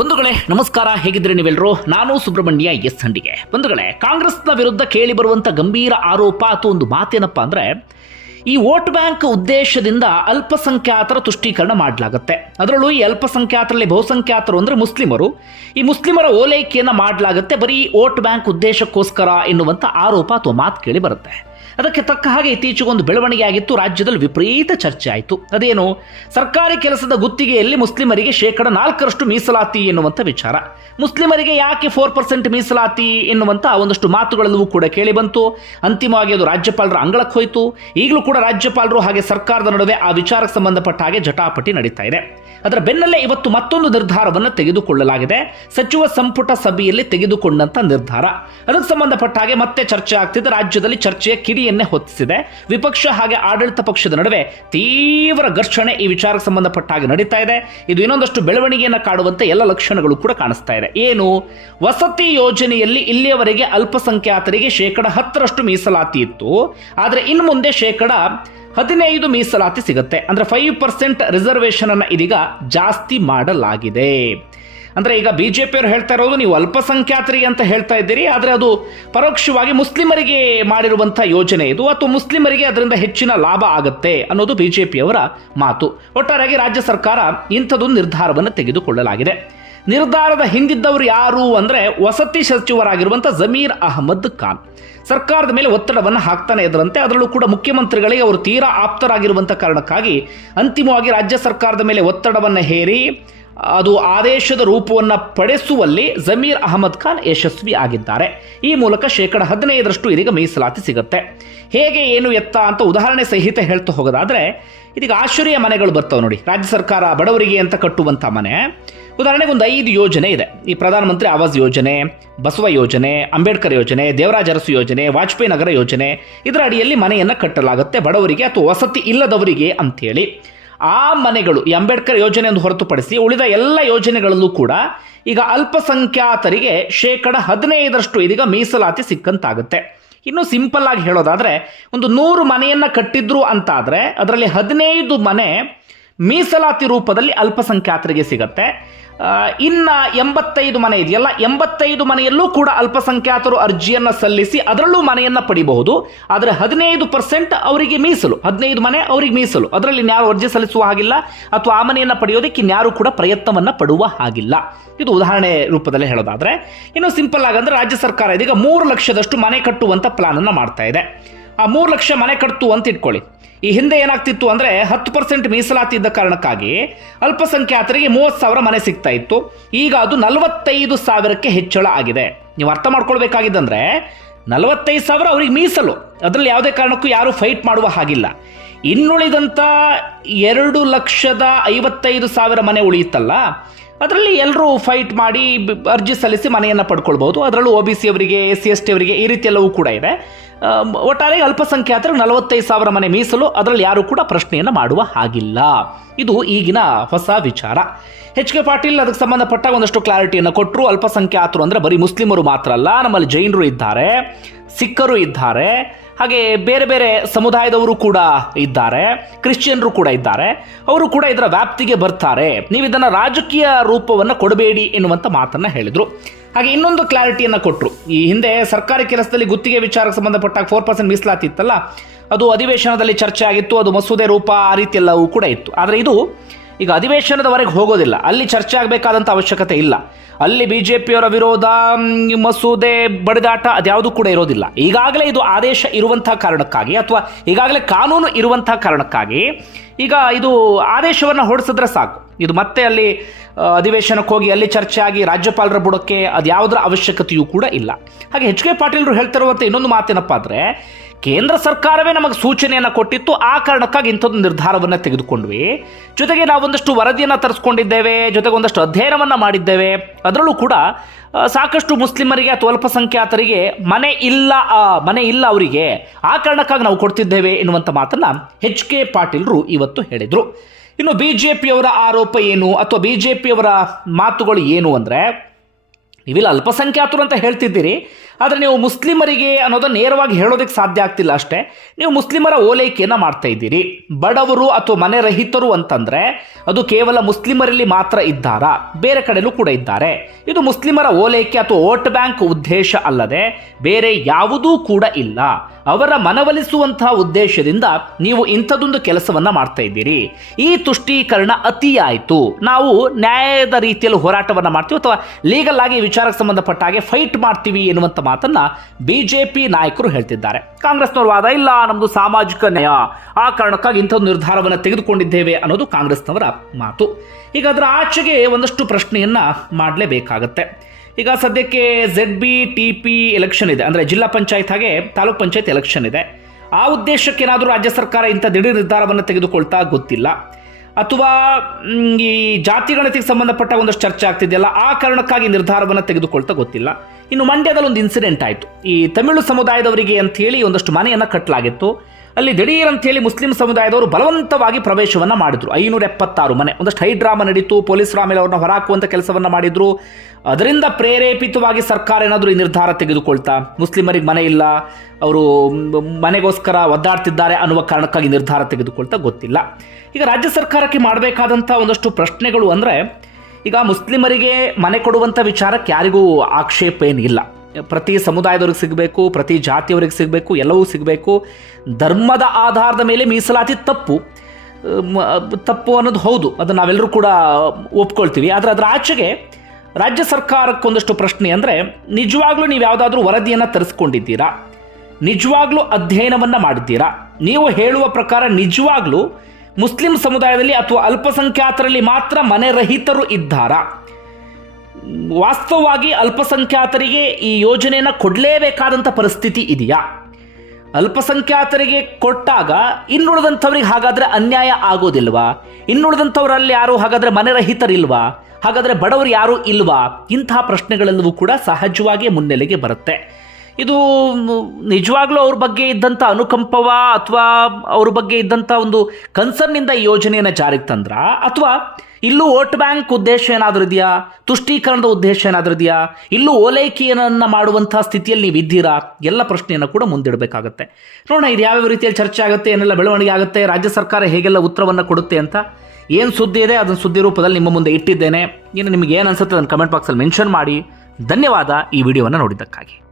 ಬಂಧುಗಳೇ, ನಮಸ್ಕಾರ. ಹೇಗಿದ್ರೆ ನೀವೆಲ್ಲರೂ ನಾನು ಸುಬ್ರಹ್ಮಣ್ಯ ಎಸ್ ಹಂಡಿಗೆ. ಬಂಧುಗಳೇ, ಕಾಂಗ್ರೆಸ್ನ ವಿರುದ್ಧ ಕೇಳಿ ಬರುವಂತ ಗಂಭೀರ ಆರೋಪ ಅಥವಾ ಒಂದು ಮಾತೇನಪ್ಪ ಅಂದ್ರೆ, ಈ ವೋಟ್ ಬ್ಯಾಂಕ್ ಉದ್ದೇಶದಿಂದ ಅಲ್ಪಸಂಖ್ಯಾತರ ತುಷ್ಟೀಕರಣ ಮಾಡಲಾಗುತ್ತೆ. ಅದರಲ್ಲೂ ಈ ಅಲ್ಪಸಂಖ್ಯಾತರಲ್ಲಿ ಬಹುಸಂಖ್ಯಾತರು ಅಂದ್ರೆ ಮುಸ್ಲಿಮರು. ಈ ಮುಸ್ಲಿಮರ ಓಲೈಕೆಯನ್ನ ಮಾಡಲಾಗುತ್ತೆ ಬರೀ ವೋಟ್ ಬ್ಯಾಂಕ್ ಉದ್ದೇಶಕ್ಕೋಸ್ಕರ ಎನ್ನುವಂತ ಆರೋಪ ಅಥವಾ ಮಾತು ಕೇಳಿ ಬರುತ್ತೆ. ಅದಕ್ಕೆ ತಕ್ಕ ಹಾಗೆ ಇತ್ತೀಚೆಗೊಂದು ಬೆಳವಣಿಗೆ ಆಗಿತ್ತು ರಾಜ್ಯದಲ್ಲಿ ವಿಪರೀತ ಚರ್ಚೆ ಆಯಿತು. ಅದೇನು? ಸರ್ಕಾರಿ ಕೆಲಸದ ಗುತ್ತಿಗೆಯಲ್ಲಿ ಮುಸ್ಲಿಮರಿಗೆ ಶೇಕಡ ನಾಲ್ಕರಷ್ಟು ಮೀಸಲಾತಿ ಎನ್ನುವಂಥ ವಿಚಾರ. ಮುಸ್ಲಿಮರಿಗೆ ಯಾಕೆ ಫೋರ್ ಪರ್ಸೆಂಟ್ ಮೀಸಲಾತಿ ಎನ್ನುವಂಥ ಒಂದಷ್ಟು ಮಾತುಗಳೆಲ್ಲವೂ ಕೂಡ ಕೇಳಿ ಬಂತು. ಅಂತಿಮವಾಗಿ ಅದು ರಾಜ್ಯಪಾಲರ ಅಂಗಳಕ್ಕೆ ಹೋಯಿತು. ಈಗಲೂ ಕೂಡ ರಾಜ್ಯಪಾಲರು ಹಾಗೆ ಸರ್ಕಾರದ ನಡುವೆ ಆ ವಿಚಾರಕ್ಕೆ ಸಂಬಂಧಪಟ್ಟ ಹಾಗೆ ಜಟಾಪಟಿ ನಡೀತಾ ಇದೆ. ಅದರ ಬೆನ್ನಲ್ಲೇ ಇವತ್ತು ಮತ್ತೊಂದು ನಿರ್ಧಾರವನ್ನು ತೆಗೆದುಕೊಳ್ಳಲಾಗಿದೆ. ಸಚಿವ ಸಂಪುಟ ಸಭೆಯಲ್ಲಿ ತೆಗೆದುಕೊಂಡಂತ ನಿರ್ಧಾರ. ಅದಕ್ಕೆ ಸಂಬಂಧಪಟ್ಟ ಹಾಗೆ ಮತ್ತೆ ಚರ್ಚೆ ಆಗ್ತಿದೆ. ರಾಜ್ಯದಲ್ಲಿ ಚರ್ಚೆಯ ಕಿಡಿಯನ್ನೇ ಹೊತ್ತಿಸಿದೆ. ವಿಪಕ್ಷ ಹಾಗೆ ಆಡಳಿತ ಪಕ್ಷದ ನಡುವೆ ತೀವ್ರ ಘರ್ಷಣೆ ಈ ವಿಚಾರಕ್ಕೆ ಸಂಬಂಧಪಟ್ಟ ಹಾಗೆ ನಡೀತಾ ಇದೆ. ಇದು ಇನ್ನೊಂದಷ್ಟು ಬೆಳವಣಿಗೆಯನ್ನು ಕಾಡುವಂತೆ ಎಲ್ಲ ಲಕ್ಷಣಗಳು ಕೂಡ ಕಾಣಿಸ್ತಾ ಇದೆ. ಏನು? ವಸತಿ ಯೋಜನೆಯಲ್ಲಿ ಇಲ್ಲಿಯವರೆಗೆ ಅಲ್ಪಸಂಖ್ಯಾತರಿಗೆ ಶೇಕಡ ಹತ್ತರಷ್ಟು ಮೀಸಲಾತಿ ಇತ್ತು. ಆದರೆ ಇನ್ನು ಮುಂದೆ ಶೇಕಡ ಹದಿನೈದು ಮೀಸಲಾತಿ ಸಿಗುತ್ತೆ. ಅಂದರೆ ಫೈವ್ ಪರ್ಸೆಂಟ್ ರಿಸರ್ವೇಷನ್ ಅನ್ನ ಇದೀಗ ಜಾಸ್ತಿ ಮಾಡಲಾಗಿದೆ. ಅಂದರೆ ಈಗ ಬಿ ಜೆ ಪಿಯವರು ಹೇಳ್ತಾ ಇರೋದು, ನೀವು ಅಲ್ಪಸಂಖ್ಯಾತರಿಗೆ ಅಂತ ಹೇಳ್ತಾ ಇದ್ದೀರಿ, ಆದರೆ ಅದು ಪರೋಕ್ಷವಾಗಿ ಮುಸ್ಲಿಮರಿಗೆ ಮಾಡಿರುವಂಥ ಯೋಜನೆ ಇದು. ಅಥವಾ ಮುಸ್ಲಿಮರಿಗೆ ಅದರಿಂದ ಹೆಚ್ಚಿನ ಲಾಭ ಆಗುತ್ತೆ ಅನ್ನೋದು ಬಿಜೆಪಿಯವರ ಮಾತು. ಒಟ್ಟಾರೆಯಾಗಿ ರಾಜ್ಯ ಸರ್ಕಾರ ಇಂಥದ್ದೊಂದು ನಿರ್ಧಾರವನ್ನು ತೆಗೆದುಕೊಳ್ಳಲಾಗಿದೆ. ನಿರ್ಧಾರದ ಹಿಂದಿದ್ದವರು ಯಾರು ಅಂದರೆ ವಸತಿ ಸಚಿವರಾಗಿರುವಂಥ ಜಮೀರ್ ಅಹಮದ್ ಖಾನ್. ಸರ್ಕಾರದ ಮೇಲೆ ಒತ್ತಡವನ್ನು ಹಾಕ್ತಾನೆ ಇದ್ರಂತೆ, ಅದರಲ್ಲೂ ಕೂಡ ಮುಖ್ಯಮಂತ್ರಿಗಳಿಗೆ ಅವರು ತೀರಾ ಆಪ್ತರಾಗಿರುವಂಥ ಕಾರಣಕ್ಕಾಗಿ ಅಂತಿಮವಾಗಿ ರಾಜ್ಯ ಸರ್ಕಾರದ ಮೇಲೆ ಒತ್ತಡವನ್ನು ಹೇರಿ, ಅದು ಆದೇಶದ ರೂಪವನ್ನು ಪಡೆಸುವಲ್ಲಿ ಜಮೀರ್ ಅಹಮದ್ ಖಾನ್ ಯಶಸ್ವಿ ಆಗಿದ್ದಾರೆ. ಈ ಮೂಲಕ ಶೇಕಡ ಹದಿನೈದರಷ್ಟು ಇದೀಗ ಮೀಸಲಾತಿ ಸಿಗುತ್ತೆ. ಹೇಗೆ, ಏನು ಎತ್ತ ಅಂತ ಉದಾಹರಣೆ ಸಹಿತ ಹೇಳ್ತಾ ಹೋಗೋದಾದರೆ, ಇದೀಗ ಆಶ್ಚರ್ಯ ಮನೆಗಳು ಬರ್ತಾವೆ ನೋಡಿ. ರಾಜ್ಯ ಸರ್ಕಾರ ಬಡವರಿಗೆ ಅಂತ ಕಟ್ಟುವಂಥ ಮನೆ ಉದಾಹರಣೆಗೆ ಒಂದು ಐದು ಯೋಜನೆ ಇದೆ. ಈ ಪ್ರಧಾನಮಂತ್ರಿ ಆವಾಸ್ ಯೋಜನೆ, ಬಸವ ಯೋಜನೆ, ಅಂಬೇಡ್ಕರ್ ಯೋಜನೆ, ದೇವರಾಜ ಅರಸು ಯೋಜನೆ, ವಾಜಪೇಯಿ ನಗರ ಯೋಜನೆ, ಇದರ ಅಡಿಯಲ್ಲಿ ಮನೆಯನ್ನು ಕಟ್ಟಲಾಗುತ್ತೆ ಬಡವರಿಗೆ ಅಥವಾ ವಸತಿ ಇಲ್ಲದವರಿಗೆ ಅಂಥೇಳಿ. ಆ ಮನೆಗಳು, ಈ ಅಂಬೇಡ್ಕರ್ ಯೋಜನೆಯನ್ನು ಹೊರತುಪಡಿಸಿ ಉಳಿದ ಎಲ್ಲ ಯೋಜನೆಗಳಲ್ಲೂ ಕೂಡ ಈಗ ಅಲ್ಪಸಂಖ್ಯಾತರಿಗೆ ಶೇಕಡ ಹದಿನೈದರಷ್ಟು ಇದೀಗ ಮೀಸಲಾತಿ ಸಿಕ್ಕಂತಾಗುತ್ತೆ. ಇನ್ನು ಸಿಂಪಲ್ ಆಗಿ ಹೇಳೋದಾದ್ರೆ, ಒಂದು ನೂರು ಮನೆಯನ್ನ ಕಟ್ಟಿದ್ರು ಅಂತಾದರೆ, ಅದರಲ್ಲಿ ಹದಿನೈದು ಮನೆ ಮೀಸಲಾತಿ ರೂಪದಲ್ಲಿ ಅಲ್ಪಸಂಖ್ಯಾತರಿಗೆ ಸಿಗತ್ತೆ. ಇನ್ನ ಎಂಬತ್ತೈದು ಮನೆ ಇದೆಯಲ್ಲ ಎಂಬತ್ತೈದು ಮನೆಯಲ್ಲೂ ಕೂಡ ಅಲ್ಪಸಂಖ್ಯಾತರು ಅರ್ಜಿಯನ್ನು ಸಲ್ಲಿಸಿ ಅದರಲ್ಲೂ ಮನೆಯನ್ನು ಪಡಿಬಹುದು. ಆದರೆ ಹದಿನೈದು ಪರ್ಸೆಂಟ್ ಅವರಿಗೆ ಮೀಸಲು. ಹದಿನೈದು ಮನೆ ಅವರಿಗೆ ಮೀಸಲು. ಅದರಲ್ಲಿ ಇನ್ಯಾರು ಅರ್ಜಿ ಸಲ್ಲಿಸುವ ಹಾಗಿಲ್ಲ, ಅಥವಾ ಆ ಮನೆಯನ್ನು ಪಡೆಯೋದಕ್ಕೆ ಇನ್ಯಾರು ಕೂಡ ಪ್ರಯತ್ನವನ್ನು ಪಡುವ ಹಾಗಿಲ್ಲ. ಇದು ಉದಾಹರಣೆ ರೂಪದಲ್ಲಿ ಹೇಳೋದಾದರೆ, ಇನ್ನು ಸಿಂಪಲ್ ಆಗಂದ್ರೆ ರಾಜ್ಯ ಸರ್ಕಾರ ಇದೀಗ ಮೂರು ಲಕ್ಷದಷ್ಟು ಮನೆ ಕಟ್ಟುವಂಥ ಪ್ಲಾನನ್ನು ಮಾಡ್ತಾ ಇದೆ. ಆ ಮೂರು ಲಕ್ಷ ಮನೆ ಕಟ್ತು ಅಂತ ಇಟ್ಕೊಳ್ಳಿ. ಈ ಹಿಂದೆ ಏನಾಗ್ತಿತ್ತು ಅಂದರೆ ಹತ್ತು ಪರ್ಸೆಂಟ್ ಮೀಸಲಾತಿ ಇದ್ದ ಕಾರಣಕ್ಕಾಗಿ ಅಲ್ಪಸಂಖ್ಯಾತರಿಗೆ ಮೂವತ್ತು ಸಾವಿರ ಮನೆ ಸಿಗ್ತಾ ಇತ್ತು. ಈಗ ಅದು ನಲವತ್ತೈದು ಸಾವಿರಕ್ಕೆ ಹೆಚ್ಚಳ ಆಗಿದೆ. ನೀವು ಅರ್ಥ ಮಾಡ್ಕೊಳ್ಬೇಕಾಗಿದ್ದಂದ್ರೆ ನಲವತ್ತೈದು ಸಾವಿರ ಅವ್ರಿಗೆ ಮೀಸಲು. ಅದರಲ್ಲಿ ಯಾವುದೇ ಕಾರಣಕ್ಕೂ ಯಾರೂ ಫೈಟ್ ಮಾಡುವ ಹಾಗಿಲ್ಲ. ಇನ್ನುಳಿದಂಥ ಎರಡು ಲಕ್ಷದ ಐವತ್ತೈದು ಸಾವಿರ ಮನೆ ಉಳಿಯುತ್ತಲ್ಲ. ಅದರಲ್ಲಿ ಎಲ್ಲರೂ ಫೈಟ್ ಮಾಡಿ ಅರ್ಜಿ ಸಲ್ಲಿಸಿ ಮನೆಯನ್ನು ಪಡ್ಕೊಳ್ಬಹುದು. ಅದರಲ್ಲೂ ಒ ಬಿ ಸಿ ಅವರಿಗೆ ಎಸ್ ಸಿ ಎಸ್ ಟಿ ಅವರಿಗೆ ಈ ರೀತಿಯೆಲ್ಲವೂ ಕೂಡ ಇದೆ. ಒಟ್ಟಾರೆ ಅಲ್ಪಸಂಖ್ಯಾತರು ನಲವತ್ತೈದು ಸಾವಿರ ಮನೆ ಮೀಸಲು, ಅದರಲ್ಲಿ ಯಾರು ಕೂಡ ಪ್ರಶ್ನೆಯನ್ನು ಮಾಡುವ ಹಾಗಿಲ್ಲ. ಇದು ಈಗಿನ ಹೊಸ ವಿಚಾರ. ಎಚ್ ಕೆ ಪಾಟೀಲ್ ಅದಕ್ಕೆ ಸಂಬಂಧಪಟ್ಟ ಒಂದಷ್ಟು ಕ್ಲಾರಿಟಿಯನ್ನು ಕೊಟ್ಟರು ಅಲ್ಪಸಂಖ್ಯಾತರು ಅಂದರೆ ಬರೀ ಮುಸ್ಲಿಮರು ಮಾತ್ರ ಅಲ್ಲ, ನಮ್ಮಲ್ಲಿ ಜೈನರು ಇದ್ದಾರೆ, ಸಿಖ್ಖರು ಇದ್ದಾರೆ, ಹಾಗೆ ಬೇರೆ ಬೇರೆ ಸಮುದಾಯದವರು ಕೂಡ ಇದ್ದಾರೆ, ಕ್ರಿಶ್ಚಿಯನ್ರು ಕೂಡ ಇದ್ದಾರೆ. ಅವರು ಕೂಡ ಇದರ ವ್ಯಾಪ್ತಿಗೆ ಬರ್ತಾರೆ. ನೀವು ಇದನ್ನು ರಾಜಕೀಯ ರೂಪವನ್ನು ಕೊಡಬೇಡಿ ಎನ್ನುವಂಥ ಮಾತನ್ನು ಹೇಳಿದರು. ಹಾಗೆ ಇನ್ನೊಂದು ಕ್ಲಾರಿಟಿಯನ್ನು ಕೊಟ್ಟರು ಈ ಹಿಂದೆ ಸರ್ಕಾರಿ ಕೆಲಸದಲ್ಲಿ ಗುತ್ತಿಗೆ ವಿಚಾರಕ್ಕೆ ಸಂಬಂಧಪಟ್ಟಾಗ ಫೋರ್ ಪರ್ಸೆಂಟ್ ಮೀಸಲಾತಿತ್ತಲ್ಲ, ಅದು ಅಧಿವೇಶನದಲ್ಲಿ ಚರ್ಚೆ ಆಗಿತ್ತು, ಅದು ಮಸೂದೆ ರೂಪ ಆ ರೀತಿ ಎಲ್ಲವೂ ಕೂಡ ಇತ್ತು. ಆದರೆ ಇದು ಈಗ ಅಧಿವೇಶನದವರೆಗೆ ಹೋಗೋದಿಲ್ಲ. ಅಲ್ಲಿ ಚರ್ಚೆ ಆಗಬೇಕಾದಂಥ ಅವಶ್ಯಕತೆ ಇಲ್ಲ. ಅಲ್ಲಿ ಬಿ ಜೆ ಪಿಯವರ ವಿರೋಧ ಮಸೂದೆ, ಬಡಿದಾಟ ಅದ್ಯಾವುದು ಕೂಡ ಇರೋದಿಲ್ಲ. ಈಗಾಗಲೇ ಇದು ಆದೇಶ ಇರುವಂತಹ ಕಾರಣಕ್ಕಾಗಿ ಅಥವಾ ಈಗಾಗಲೇ ಕಾನೂನು ಇರುವಂತಹ ಕಾರಣಕ್ಕಾಗಿ ಈಗ ಇದು ಆದೇಶವನ್ನು ಹೊರಡಿಸಿದ್ರೆ ಸಾಕು. ಇದು ಮತ್ತೆ ಅಲ್ಲಿ ಅಧಿವೇಶನಕ್ಕೆ ಹೋಗಿ ಅಲ್ಲಿ ಚರ್ಚೆ ಆಗಿ ರಾಜ್ಯಪಾಲರ ಬುಡಕ್ಕೆ ಅದ್ಯಾವುದರ ಅವಶ್ಯಕತೆಯೂ ಕೂಡ ಇಲ್ಲ. ಹಾಗೆ ಎಚ್ ಕೆ ಪಾಟೀಲ್ರು ಹೇಳ್ತಿರುವಂಥ ಇನ್ನೊಂದು ಮಾತೇನಪ್ಪ ಅಂದರೆ ಕೇಂದ್ರ ಸರ್ಕಾರವೇ ನಮಗೆ ಸೂಚನೆಯನ್ನು ಕೊಟ್ಟಿತ್ತು, ಆ ಕಾರಣಕ್ಕಾಗಿ ಇಂಥದ್ದು ನಿರ್ಧಾರವನ್ನು ತೆಗೆದುಕೊಂಡ್ವಿ. ಜೊತೆಗೆ ನಾವು ಒಂದಷ್ಟು ವರದಿಯನ್ನು ತರಿಸ್ಕೊಂಡಿದ್ದೇವೆ, ಜೊತೆಗೆ ಒಂದಷ್ಟು ಅಧ್ಯಯನವನ್ನು ಮಾಡಿದ್ದೇವೆ. ಅದರಲ್ಲೂ ಕೂಡ ಸಾಕಷ್ಟು ಮುಸ್ಲಿಮರಿಗೆ ಅಥವಾ ಅಲ್ಪಸಂಖ್ಯಾತರಿಗೆ ಮನೆ ಇಲ್ಲ ಮನೆ ಇಲ್ಲ ಅವರಿಗೆ, ಆ ಕಾರಣಕ್ಕಾಗಿ ನಾವು ಕೊಡ್ತಿದ್ದೇವೆ ಎನ್ನುವಂಥ ಮಾತನ್ನು ಎಚ್ ಕೆ ಪಾಟೀಲ್ರು ಇವತ್ತು ಹೇಳಿದರು. ಇನ್ನು ಬಿ ಜೆ ಪಿಯವರ ಆರೋಪ ಏನು, ಅಥವಾ ಬಿ ಜೆ ಪಿಯವರ ಮಾತುಗಳು ಏನು ಅಂದರೆ, ನೀವಿಲ್ಲ ಅಲ್ಪಸಂಖ್ಯಾತರು ಅಂತ ಹೇಳ್ತಿದ್ದೀರಿ ಆದರೆ ನೀವು ಮುಸ್ಲಿಮರಿಗೆ ಅನ್ನೋದನ್ನು ನೇರವಾಗಿ ಹೇಳೋದಕ್ಕೆ ಸಾಧ್ಯ ಆಗ್ತಿಲ್ಲ ಅಷ್ಟೇ. ನೀವು ಮುಸ್ಲಿಮರ ಓಲೈಕೆಯನ್ನು ಮಾಡ್ತಾ ಇದ್ದೀರಿ. ಬಡವರು ಅಥವಾ ಮನೆ ರಹಿತರು ಅಂತಂದರೆ ಅದು ಕೇವಲ ಮುಸ್ಲಿಮರಲ್ಲಿ ಮಾತ್ರ ಇದ್ದಾರಾ? ಬೇರೆ ಕಡೆಯಲ್ಲೂ ಕೂಡ ಇದ್ದಾರೆ. ಇದು ಮುಸ್ಲಿಮರ ಓಲೈಕೆ ಅಥವಾ ವೋಟ್ ಬ್ಯಾಂಕ್ ಉದ್ದೇಶ ಅಲ್ಲದೆ ಬೇರೆ ಯಾವುದೂ ಕೂಡ ಇಲ್ಲ. ಅವರ ಮನವೊಲಿಸುವಂತಹ ಉದ್ದೇಶದಿಂದ ನೀವು ಇಂಥದ್ದೊಂದು ಕೆಲಸವನ್ನ ಮಾಡ್ತಾ ಇದ್ದೀರಿ. ಈ ತುಷ್ಟೀಕರಣ ಅತಿಯಾಯಿತು ನಾವು ನ್ಯಾಯದ ರೀತಿಯಲ್ಲಿ ಹೋರಾಟವನ್ನ ಮಾಡ್ತೀವಿ ಅಥವಾ ಲೀಗಲ್ ಆಗಿ ವಿಚಾರಕ್ಕೆ ಸಂಬಂಧಪಟ್ಟ ಹಾಗೆ ಫೈಟ್ ಮಾಡ್ತೀವಿ ಎನ್ನುವಂತ ಮಾತನ್ನ ಬಿಜೆಪಿ ನಾಯಕರು ಹೇಳ್ತಿದ್ದಾರೆ. ಕಾಂಗ್ರೆಸ್ನವರು ವಾದ, ಇಲ್ಲ, ನಮ್ದು ಸಾಮಾಜಿಕ ನ್ಯಾಯ. ಆ ಕಾರಣಕ್ಕಾಗಿ ಇಂಥ ನಿರ್ಧಾರವನ್ನು ತೆಗೆದುಕೊಂಡಿದ್ದೇವೆ ಅನ್ನೋದು ಕಾಂಗ್ರೆಸ್ನವರ ಮಾತು. ಈಗ ಅದರ ಆಚೆಗೆ ಒಂದಷ್ಟು ಪ್ರಶ್ನೆಯನ್ನ ಮಾಡಲೇಬೇಕಾಗತ್ತೆ. ಈಗ ಸದ್ಯಕ್ಕೆ Z B T P election ಇದೆ. ಅಂದರೆ ಜಿಲ್ಲಾ ಪಂಚಾಯತ್ ಹಾಗೆ ತಾಲೂಕ್ ಪಂಚಾಯತ್ ಎಲೆಕ್ಷನ್ ಇದೆ. ಆ ಉದ್ದೇಶಕ್ಕೇನಾದರೂ ರಾಜ್ಯ ಸರ್ಕಾರ ಇಂಥ ದಿಢೀರ್ ನಿರ್ಧಾರವನ್ನು ತೆಗೆದುಕೊಳ್ತಾ ಗೊತ್ತಿಲ್ಲ. ಅಥವಾ ಈ ಜಾತಿ ಗಣತಿಗೆ ಸಂಬಂಧಪಟ್ಟ ಒಂದಷ್ಟು ಚರ್ಚೆ ಆಗ್ತಿದೆಯಲ್ಲ, ಆ ಕಾರಣಕ್ಕಾಗಿ ನಿರ್ಧಾರವನ್ನು ತೆಗೆದುಕೊಳ್ತಾ ಗೊತ್ತಿಲ್ಲ. ಇನ್ನು ಮಂಡ್ಯದಲ್ಲಿ ಒಂದು ಇನ್ಸಿಡೆಂಟ್ ಆಯಿತು. ಈ ತಮಿಳು ಸಮುದಾಯದವರಿಗೆ ಅಂತ ಹೇಳಿ ಒಂದಷ್ಟು ಮನೆಯನ್ನು ಕಟ್ಟಲಾಗಿತ್ತು ಅಲ್ಲಿ ದಿಢೀರ್ ಅಂತ ಹೇಳಿ ಮುಸ್ಲಿಂ ಸಮುದಾಯದವರು ಬಲವಂತವಾಗಿ ಪ್ರವೇಶವನ್ನು ಮಾಡಿದ್ರು. ಐನೂರ ಎಪ್ಪತ್ತಾರು ಮನೆ. ಒಂದಷ್ಟು ಹೈ ಡ್ರಾಮಾ ನಡೀತು. ಪೊಲೀಸರ ಆಮೇಲೆ ಅವ್ರನ್ನ ಹೊರಹಾಕುವಂತ ಕೆಲಸವನ್ನು ಮಾಡಿದ್ರು. ಅದರಿಂದ ಪ್ರೇರೇಪಿತವಾಗಿ ಸರ್ಕಾರ ಏನಾದರೂ ಈ ನಿರ್ಧಾರ ತೆಗೆದುಕೊಳ್ತಾ? ಮುಸ್ಲಿಮರಿಗೆ ಮನೆ ಇಲ್ಲ. ಅವರು ಮನೆಗೋಸ್ಕರ ಒದ್ದಾಡ್ತಿದ್ದಾರೆ ಅನ್ನುವ ಕಾರಣಕ್ಕಾಗಿ ನಿರ್ಧಾರ ತೆಗೆದುಕೊಳ್ತಾ ಗೊತ್ತಿಲ್ಲ. ಈಗ ರಾಜ್ಯ ಸರ್ಕಾರಕ್ಕೆ ಮಾಡಬೇಕಾದಂಥ ಒಂದಷ್ಟು ಪ್ರಶ್ನೆಗಳು ಅಂದರೆ, ಈಗ ಮುಸ್ಲಿಮರಿಗೆ ಮನೆ ಕೊಡುವಂಥ ವಿಚಾರಕ್ಕೆ ಯಾರಿಗೂ ಆಕ್ಷೇಪ ಏನಿಲ್ಲ. ಪ್ರತಿ ಸಮುದಾಯದವ್ರಿಗೆ ಸಿಗಬೇಕು, ಪ್ರತಿ ಜಾತಿಯವ್ರಿಗೆ ಸಿಗಬೇಕು, ಎಲ್ಲವೂ ಸಿಗಬೇಕು. ಧರ್ಮದ ಆಧಾರದ ಮೇಲೆ ಮೀಸಲಾತಿ ತಪ್ಪು. ತಪ್ಪು ಅನ್ನೋದು ಹೌದು. ಅದನ್ನು ನಾವೆಲ್ಲರೂ ಕೂಡ ಒಪ್ಕೊಳ್ತೀವಿ. ಆದರೆ ಅದರ ಆಚೆಗೆ ರಾಜ್ಯ ಸರ್ಕಾರಕ್ಕೊಂದಷ್ಟು ಪ್ರಶ್ನೆ ಅಂದರೆ, ನಿಜವಾಗ್ಲೂ ನೀವು ಯಾವುದಾದ್ರೂ ವರದಿಯನ್ನು ತರಿಸ್ಕೊಂಡಿದ್ದೀರಾ? ನಿಜವಾಗ್ಲೂ ಅಧ್ಯಯನವನ್ನು ಮಾಡಿದ್ದೀರಾ? ನೀವು ಹೇಳುವ ಪ್ರಕಾರ ನಿಜವಾಗ್ಲೂ ಮುಸ್ಲಿಂ ಸಮುದಾಯದಲ್ಲಿ ಅಥವಾ ಅಲ್ಪಸಂಖ್ಯಾತರಲ್ಲಿ ಮಾತ್ರ ಮನೆ ರಹಿತರು ಇದ್ದಾರಾ? ವಾಸ್ತವವಾಗಿ ಅಲ್ಪಸಂಖ್ಯಾತರಿಗೆ ಈ ಯೋಜನೆಯನ್ನು ಕೊಡಲೇಬೇಕಾದಂಥ ಪರಿಸ್ಥಿತಿ ಇದೆಯಾ? ಅಲ್ಪಸಂಖ್ಯಾತರಿಗೆ ಕೊಟ್ಟಾಗ ಇನ್ನುಳಿದಂಥವ್ರಿಗೆ ಹಾಗಾದರೆ ಅನ್ಯಾಯ ಆಗೋದಿಲ್ವಾ? ಇನ್ನುಳಿದಂಥವರಲ್ಲಿ ಯಾರು ಹಾಗಾದರೆ ಮನೆರಹಿತರಿಲ್ವಾ ಹಾಗಾದರೆ ಬಡವರು ಯಾರು ಇಲ್ವಾ? ಇಂತಹ ಪ್ರಶ್ನೆಗಳೆಲ್ಲವೂ ಕೂಡ ಸಹಜವಾಗಿ ಮುನ್ನೆಲೆಗೆ ಬರುತ್ತೆ. ಇದು ನಿಜವಾಗ್ಲೂ ಅವ್ರ ಬಗ್ಗೆ ಇದ್ದಂಥ ಅನುಕಂಪವ ಅಥವಾ ಅವ್ರ ಬಗ್ಗೆ ಇದ್ದಂಥ ಒಂದು ಕನ್ಸರ್ನಿಂದ ಈ ಯೋಜನೆಯನ್ನು ಜಾರಿಗೆ ತಂದ್ರ? ಅಥವಾ ಇಲ್ಲೂ ವೋಟ್ ಬ್ಯಾಂಕ್ ಉದ್ದೇಶ ಏನಾದರೂ ಇದೆಯಾ? ತುಷ್ಟೀಕರಣದ ಉದ್ದೇಶ ಏನಾದರೂ ಇದೆಯಾ? ಇಲ್ಲೂ ಓಲೈಕೆಯನ್ನು ಮಾಡುವಂತಹ ಸ್ಥಿತಿಯಲ್ಲಿ ನೀವು ಇದ್ದೀರಾ? ಎಲ್ಲ ಪ್ರಶ್ನೆಯನ್ನು ಕೂಡ ಮುಂದಿಡಬೇಕಾಗತ್ತೆ. ನೋಡೋಣ, ಇದು ಯಾವ್ಯಾವ ರೀತಿಯಲ್ಲಿ ಚರ್ಚೆ ಆಗುತ್ತೆ, ಏನೆಲ್ಲ ಬೆಳವಣಿಗೆ ಆಗುತ್ತೆ, ರಾಜ್ಯ ಸರ್ಕಾರ ಹೇಗೆಲ್ಲ ಉತ್ತರವನ್ನು ಕೊಡುತ್ತೆ ಅಂತ ಏನು ಸುದ್ದಿ ಇದೆ, ಅದನ್ನು ಸುದ್ದಿ ರೂಪದಲ್ಲಿ ನಿಮ್ಮ ಮುಂದೆ ಇಟ್ಟಿದ್ದೇನೆ. ಇನ್ನು ನಿಮಗೆ ಏನು ಅನಿಸುತ್ತೆ ಅದನ್ನು ಕಮೆಂಟ್ ಬಾಕ್ಸಲ್ಲಿ ಮೆನ್ಷನ್ ಮಾಡಿ. ಧನ್ಯವಾದ ಈ ವಿಡಿಯೋವನ್ನು ನೋಡಿದ್ದಕ್ಕಾಗಿ.